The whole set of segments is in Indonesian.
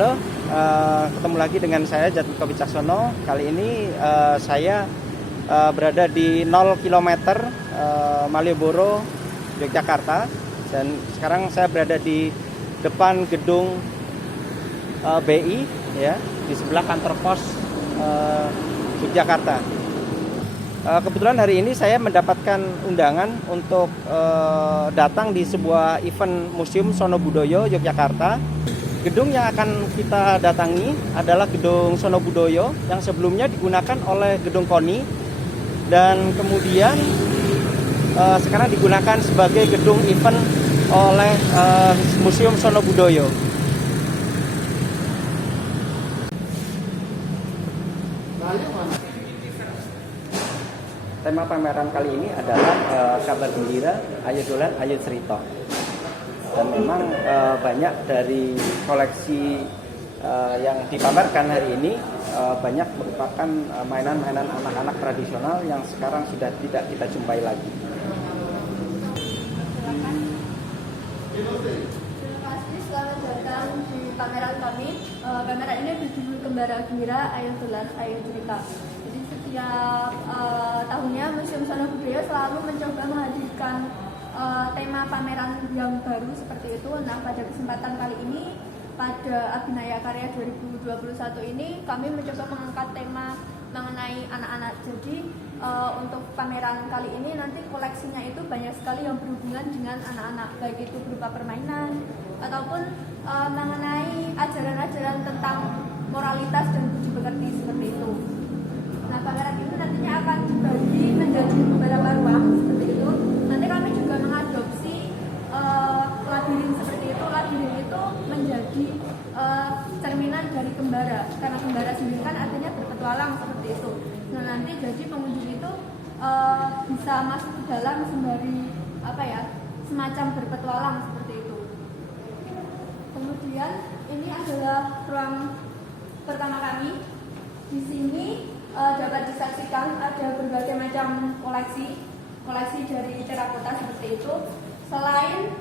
Halo, ketemu lagi dengan saya Jatmiko Wicaksono. Kali ini saya berada di 0 km Malioboro, Yogyakarta. Dan sekarang saya berada di depan gedung BI, ya, di sebelah kantor pos Yogyakarta. Kebetulan hari ini saya mendapatkan undangan untuk datang di sebuah event Museum Sono Budoyo Yogyakarta. Gedung yang akan kita datangi adalah Gedung Sono Budoyo yang sebelumnya digunakan oleh Gedung KONI dan kemudian sekarang digunakan sebagai gedung event oleh Museum Sono Budoyo. Tema pameran kali ini adalah kabar gembira, ayo dolan, ayo cerita. Dan memang banyak dari koleksi yang dipamerkan hari ini banyak merupakan mainan-mainan anak-anak tradisional yang sekarang sudah tidak kita jumpai lagi. Terima kasih, selamat datang di pameran kami. Pameran ini berjudul Kembara Gembira, Ayo Dolan, Ayo Cerita. Jadi setiap tahunnya Museum Sono Budoyo selalu mencoba menghadirkan tema pameran yang baru seperti itu. Nah, pada kesempatan kali ini pada Abhinaya Karya 2021 ini kami mencoba mengangkat tema mengenai anak-anak. Jadi untuk pameran kali ini nanti koleksinya itu banyak sekali yang berhubungan dengan anak-anak, baik itu berupa permainan ataupun mengenai ajaran-ajaran tentang moralitas dan budi pekerti seperti itu. Nah, pameran ini nantinya akan dibagi menjadi beberapa ruang seperti itu. Nanti kami juga mengadopsi labirin seperti itu. Labirin itu menjadi cerminan dari kembara, karena kembara sendiri kan artinya berpetualang seperti itu. Nah, nanti jadi pengunjung itu bisa masuk ke dalam sembari semacam berpetualang seperti itu. Kemudian ini adalah ruang pertama kami. Di sini dapat disaksikan ada berbagai macam koleksi dari terakota seperti itu. Selain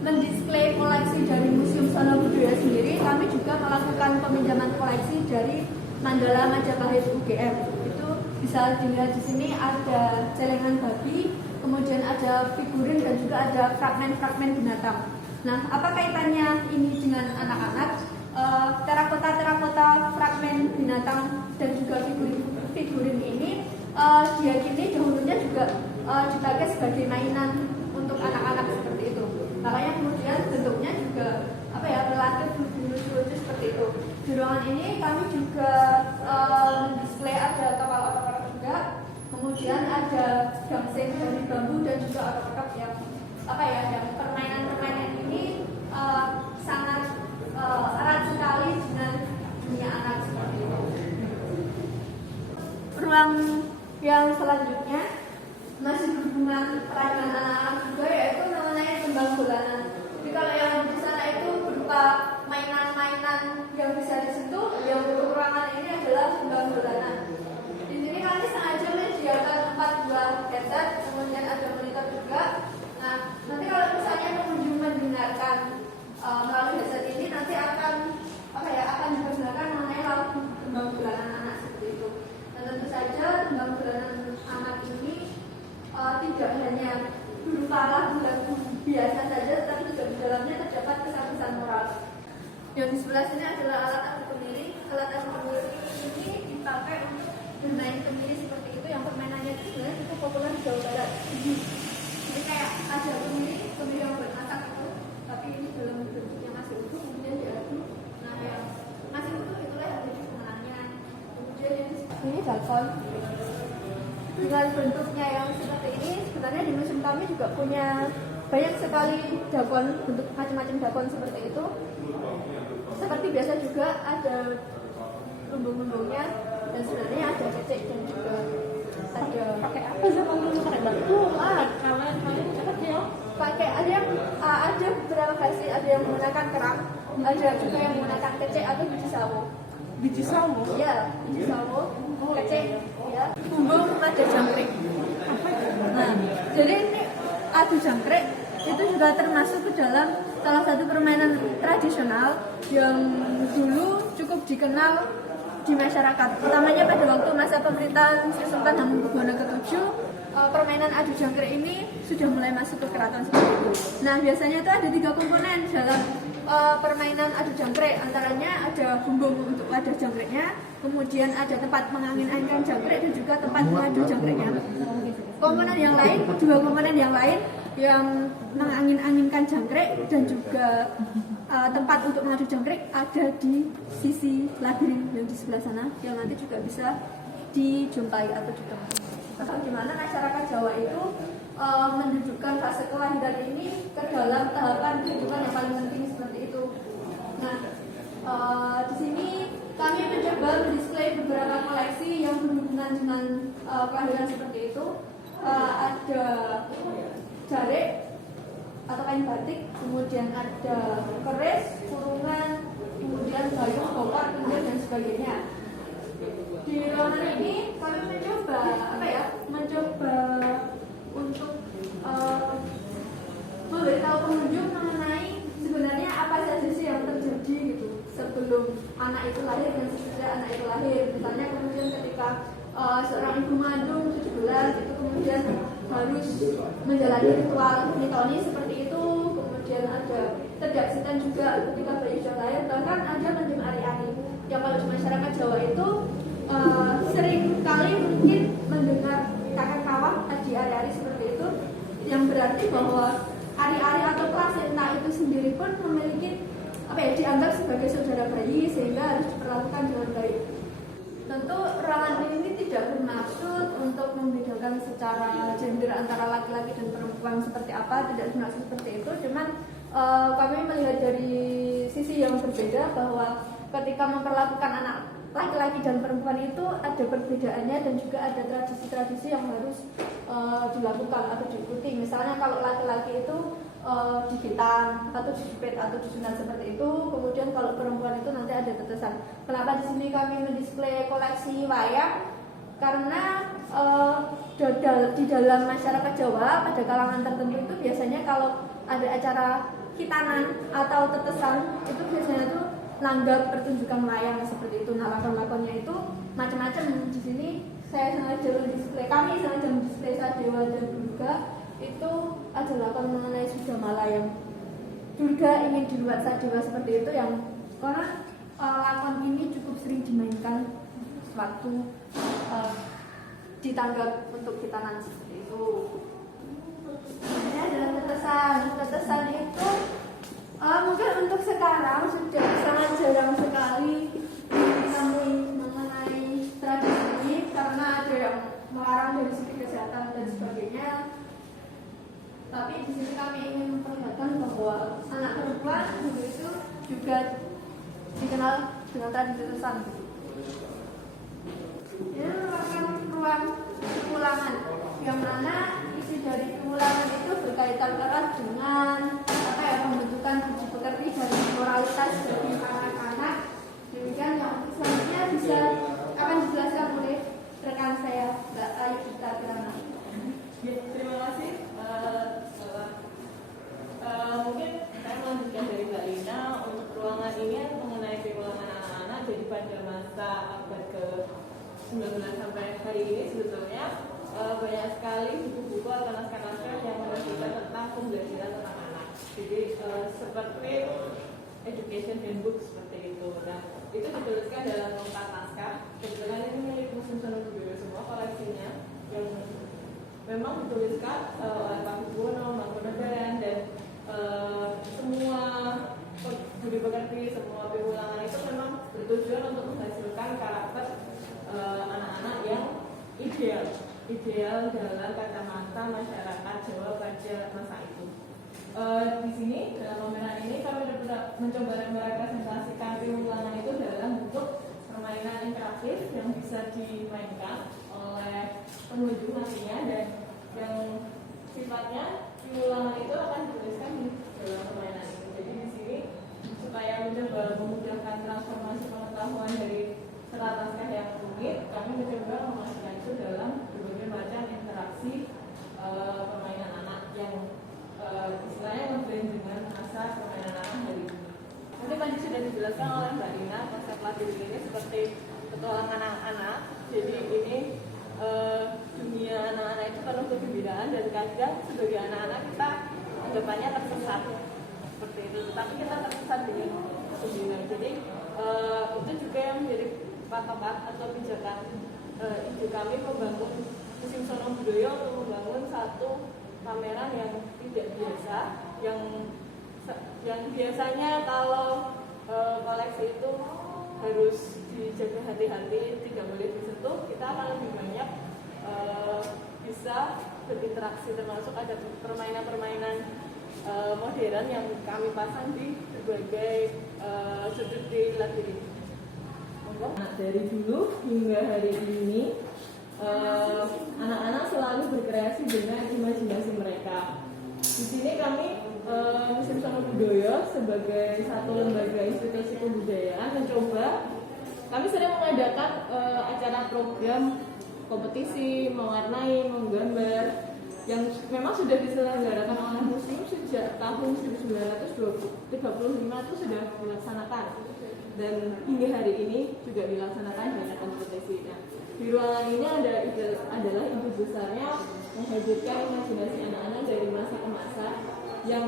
mendisplay koleksi dari Museum Sono Budoyo sendiri, kami juga melakukan peminjaman koleksi dari Mandala Majapahit UGM. Itu bisa dilihat di sini ada celengan babi, kemudian ada figurin dan juga ada fragmen-fragmen binatang. Nah, apa kaitannya ini dengan anak-anak? Terakota fragmen binatang dan juga figurin ini diyakini dahulunya juga dipakai sebagai mainan untuk anak-anak seperti itu. Makanya kemudian bentuknya juga relatif lucu-lucu seperti itu. Di ruangan ini kami juga display ada kapal otak-otak juga, kemudian ada gangsing dari bambu dan juga otak-otak yang yang permainan-permainan ini sangat erat sekali dengan dunia anak seperti itu. Ruang yang selanjutnya masih berhubungan peragaan anak-anak juga, yaitu mengenai tembang dolanan. Jadi kalau yang di sana itu berupa mainan-mainan yang bisa disentuh, yang untuk ruangan ini adalah tembang dolanan. Di sini kami sengaja menyediakan 4 buah headset, kemudian ada monitor juga. Nah, nanti kalau misalnya pengunjung mendengarkan melalui headset ini, nanti akan diperdengarkan mengenai lagu tembang dolanan anak seperti itu. Dan tentu saja tembang dolanan anak ini tidak hanya berupa lagu-lagu biasa saja, tetapi juga di dalamnya terdapat pesan-pesan moral. Yang di sebelah sini adalah alat aku kemiri. Alat aku kemiri ini dipakai untuk bermain kemiri seperti itu, yang permainannya itu sebenarnya cukup populer di Jawa Barat. Jadi kayak ada kemiri yang buat masak itu, tapi ini dalam bentuk yang masih utuh, kemudian diaduk. Nah, yang masih utuh itulah yang jadi pemenangnya. Kemudian yang ini balkon. Dengan bentuknya yang seperti ini, sebenarnya di museum kami juga punya banyak sekali dakon, bentuk macam-macam dakon seperti itu. Seperti biasa juga ada lumbung-lumbungnya, dan sebenarnya ada kecek dan juga ada pakai apa sih kalau pakai batu? Pakai ada beberapa versi, ada yang menggunakan kerang, ada juga yang menggunakan kecek atau biji sawo. Biji sawo? Iya, biji sawo, kecek, ya. Bumbung ada jangkrik. Nah, jadi ini adu jangkrik itu juga termasuk ke dalam salah satu permainan tradisional yang dulu cukup dikenal di masyarakat, utamanya pada waktu masa pemerintahan Sri Sultan Hamengkubuwono ke-7. Permainan adu jangkrik ini sudah mulai masuk ke keraton seperti itu. Nah, biasanya itu ada 3 komponen dalam permainan adu jangkrik. Antaranya ada bumbung untuk wadah jangkriknya, kemudian ada tempat mengangin-anginkan jangkrik dan juga tempat mengadu jangkriknya. Komponen yang lain, 2 komponen yang lain yang mengangin-anginkan jangkrik dan juga tempat untuk mengadu jangkrik ada di sisi labirin yang di sebelah sana, yang nanti juga bisa dijumpai atau ditemui. Di mana masyarakat Jawa itu mendudukkan fase kelahiran ini ke dalam tahapan kehidupan yang paling penting seperti itu. Nah, di sini kami mencoba mendisplay beberapa koleksi yang berhubungan dengan kelahiran seperti itu. Ada jarik atau kain batik, kemudian ada keris, kurungan, kemudian gayung, bokor, kemudian dan sebagainya. Di ruangan ini kami mencoba untuk memberitahu pengunjung mengenai sebenarnya apa saja sih yang terjadi gitu sebelum anak itu lahir dan sesudah anak itu lahir. Misalnya kemudian ketika seorang ibu mengandung 7 bulan itu kemudian harus menjalani ritual mitoni seperti itu. Kemudian ada terdaksitan juga ketika bayi sudah lahir, bahkan ada mendem ari-ari yang kalau di masyarakat Jawa itu sering kali mungkin mendengar kakek kawah di ari-ari seperti itu, yang berarti bahwa ari-ari atau plasenta itu sendiri pun memiliki dianggap sebagai saudara bayi sehingga harus diperlakukan dengan baik. Tentu ruangan ini tidak bermaksud untuk membedakan secara gender antara laki-laki dan perempuan seperti apa, tidak bermaksud seperti itu. Cuman kami melihat dari sisi yang berbeda bahwa ketika memperlakukan anak laki-laki dan perempuan itu ada perbedaannya dan juga ada tradisi-tradisi yang harus dilakukan atau diikuti. Misalnya kalau laki-laki itu dihitan atau dijepit atau disunat seperti itu. Kemudian kalau perempuan itu nanti ada tetesan. Kenapa di sini kami mendisplay koleksi wayang? Karena di dalam masyarakat Jawa pada kalangan tertentu itu biasanya kalau ada acara hitanan atau tetesan itu biasanya itu nanggap pertunjukan wayang seperti itu. Nah, lakon-lakonnya itu macam-macam. Di sini saya sengaja mendisplay, kami sengaja mendisplay Sadewa dan Durga. Itu ada lakon mengenai Sudamala yang Durga ingin dibuat Sadewa seperti itu, yang karena lakon ini cukup sering dimainkan waktu ditanggap untuk hitanan seperti itu. Ini adalah tetesan itu mungkin untuk sekarang sudah sangat jarang sekali ditemui mengenai tradisi ini karena ada yang melarang dari segi kesehatan dan sebagainya. Tapi di sini kami ingin memperlihatkan bahwa anak perempuan dulu itu juga dikenal dengan tradisi tetesan. Ini merupakan ruang petualangan yang mana isi dari petualangan itu berkaitan erat dengan pembentukan budi pekerti dan moralitas dari anak-anak. Demikian yang selanjutnya akan dijelaskan oleh rekan saya, Mbak Ayu Gita Kirana. Terima kasih. Mungkin saya melanjutkan dari Mbak Lina untuk ruangan ini mengenai petualangan anak-anak. Jadi pada masa abad ke-19 sampai hari ini sebetulnya banyak sekali buku-buku atau naskah-naskah yang menceritakan tentang pembelajaran tentang anak. Jadi seperti education handbook seperti itu. Nah, itu dituliskan dalam 4 naskah. Kebetulan ini milik Museum Sonobudoyo semua koleksinya yang memang dituliskan oleh Pak Buwono, Mangkunegaran, dan semua budi pekerti, semua petualangan itu memang bertujuan untuk menghasilkan karakter anak-anak yang ideal dalam kacamata masyarakat Jawa pada masa itu. Di sini dalam pameran ini kami mencoba merepresentasikan petualangan itu dalam bentuk permainan interaktif yang bisa dimainkan oleh pengunjung nantinya, dan yang sifatnya petualangan itu akan dituliskan di dalam permainan itu. Jadi di sini supaya mencoba memudahkan transformasi pengetahuan dari serat naskah yang rumit, kami mencoba memasukkan itu dalam berbagai macam interaksi permainan anak yang istilah dan dengan masa permainan anak hari ini. Nanti tadi sudah dijelaskan oleh Mbak Rina konsep labirin ini seperti petualangan anak-anak. Jadi ini dunia anak-anak itu penuh kegembiraan dan kadang sebagai anak-anak kita anggapannya tersesat seperti itu. Tapi kita tersesat dengan gembira. Jadi itu juga yang menjadi patokan atau pijakan ide kami membangun Museum Sono Budoyo untuk membangun satu pameran yang tidak biasa, yang biasanya kalau koleksi itu harus dijaga hati-hati, tidak boleh disentuh. Kita akan lebih banyak bisa berinteraksi, termasuk ada permainan-permainan modern yang kami pasang di berbagai sudut di labirin. Nah, dari dulu hingga hari ini anak-anak selalu berkreasi dengan imajinasi mereka. Di sini kami Museum Sono Budoyo sebagai satu lembaga institusi kebudayaan mencoba, kami sering mengadakan acara program kompetisi mewarnai, menggambar yang memang sudah diselenggarakan oleh museum sejak tahun 1935 itu sudah dilaksanakan, dan hingga hari ini juga dilaksanakan banyak kompetisi. Nah, di ruangan ini adalah ide besarnya menghadirkan imajinasi anak-anak dari masa ke masa yang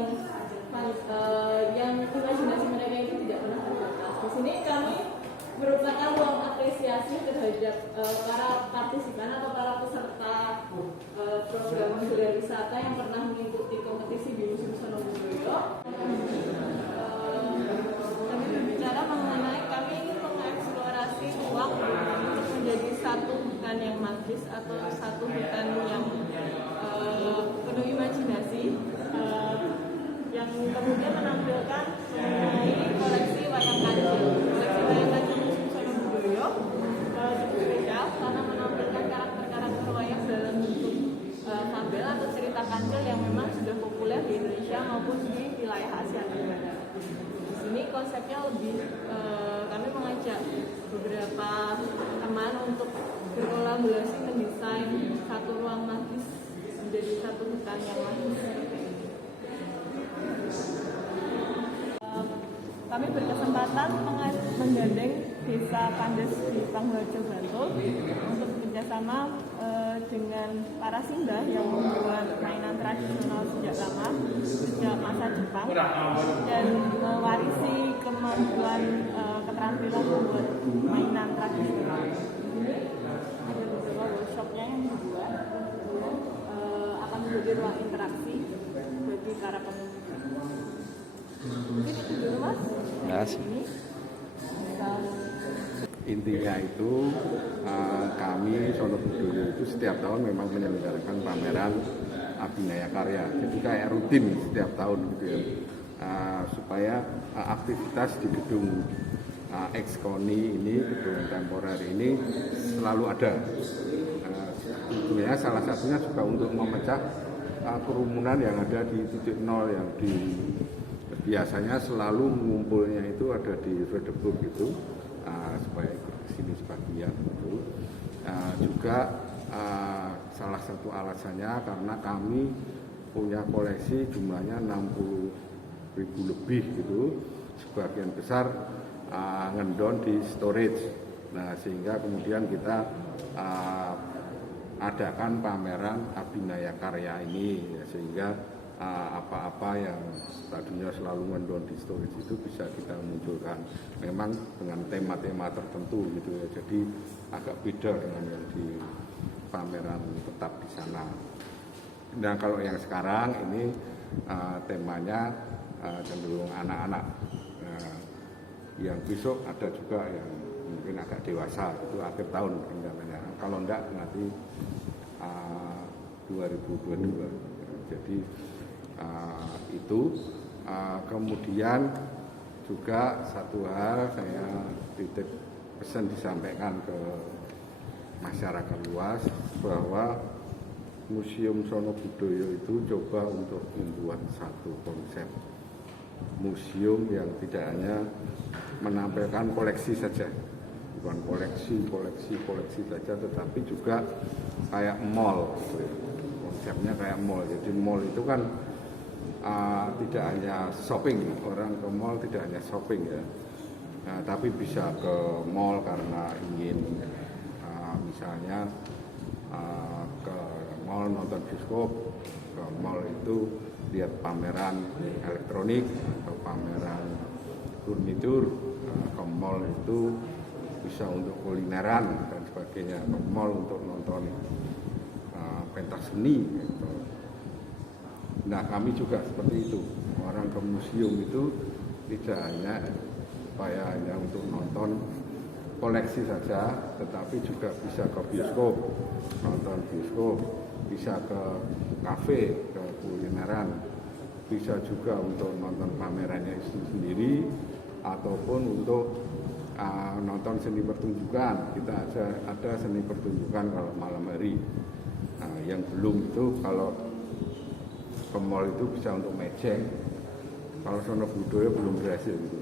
imajinasi mereka itu tidak pernah terbatas. Di sini kami merupakan ruang apresiasi terhadap para partisipan atau para peserta program budaya wisata yang pernah mengikuti kompetisi di Museum Sono Budoyo. Kami berbicara mengenai kami ingin mengeksplorasi ruang untuk menjadi satu hutan yang magis atau satu hutan yang penuh imajinasi, yang kemudian menampilkan mengenai koleksi wayang kancil. Koleksi wayang kancil Museum Sono Budoyo cukup spesial karena menampilkan karakter-karakter wayang dalam bentuk fabel atau cerita kancil yang memang sudah populer di Indonesia maupun di wilayah Asia Tenggara. Di sini konsepnya lebih kami mengajak beberapa teman untuk berkolaborasi mendesain satu ruang magis menjadi satu hutan yang magis. Kami berkesempatan menggandeng Desa Pandes di Pangurajo Bantul untuk bekerjasama dengan para simbah yang membuat mainan tradisional sejak lama, sejak masa Jepang, dan mewarisi kemampuan keterampilan membuat mainan tradisional. Ini ada beberapa workshopnya yang dibuat, kemudian akan menjadi ruang interaksi bagi para pengunjung. Mungkin itu dulu, Mas. Ini intinya itu kami Sono Budoyo itu setiap tahun memang menyelenggarakan pameran Abinaya Karya. Jadi kayak rutin setiap tahun gitu ya, supaya aktivitas di gedung Ekskoni ini, gedung temporer ini selalu ada. Tentunya salah satunya juga untuk memecah kerumunan yang ada di titik nol yang biasanya selalu mengumpulnya itu ada di Fredebuk gitu, supaya ikut ke sini sebagian gitu. Juga salah satu alasannya karena kami punya koleksi jumlahnya 60.000 lebih gitu, sebagian besar ngendon di storage. Nah, sehingga kemudian kita adakan pameran Abinaya Karya ini ya, sehingga apa-apa yang tadinya selalu ngendon di storage itu bisa kita munculkan memang dengan tema-tema tertentu gitu ya, jadi agak beda dengan yang di pameran tetap di sana. Nah, kalau yang sekarang ini temanya cenderung anak-anak, yang besok ada juga yang mungkin agak dewasa, itu akhir tahun rencananya, kalau enggak nanti 2022. Jadi itu kemudian juga satu hal saya titip pesan disampaikan ke masyarakat luas bahwa Museum Sono Budoyo itu coba untuk membuat satu konsep museum yang tidak hanya menampilkan koleksi saja, bukan koleksi saja, tetapi juga kayak mall gitu ya. Konsepnya kayak mall. Jadi mall itu kan tidak hanya shopping, orang ke mall tidak hanya shopping ya, tapi bisa ke mall karena ingin misalnya ke mall nonton bioskop, ke mall itu lihat pameran elektronik atau pameran furnitur, ke mall itu bisa untuk kulineran dan sebagainya, ke mall untuk nonton pentas seni gitu. Nah kami juga seperti itu, orang ke museum itu tidak hanya untuk nonton koleksi saja, tetapi juga bisa ke bioskop, nonton bioskop, bisa ke kafe, ke kulineran, bisa juga untuk nonton pamerannya itu sendiri, ataupun untuk nonton seni pertunjukan. Kita ada seni pertunjukan kalau malam hari. Nah, yang belum itu kalau ke mall itu bisa untuk mejeng, kalau sono budaya belum berhasil gitu.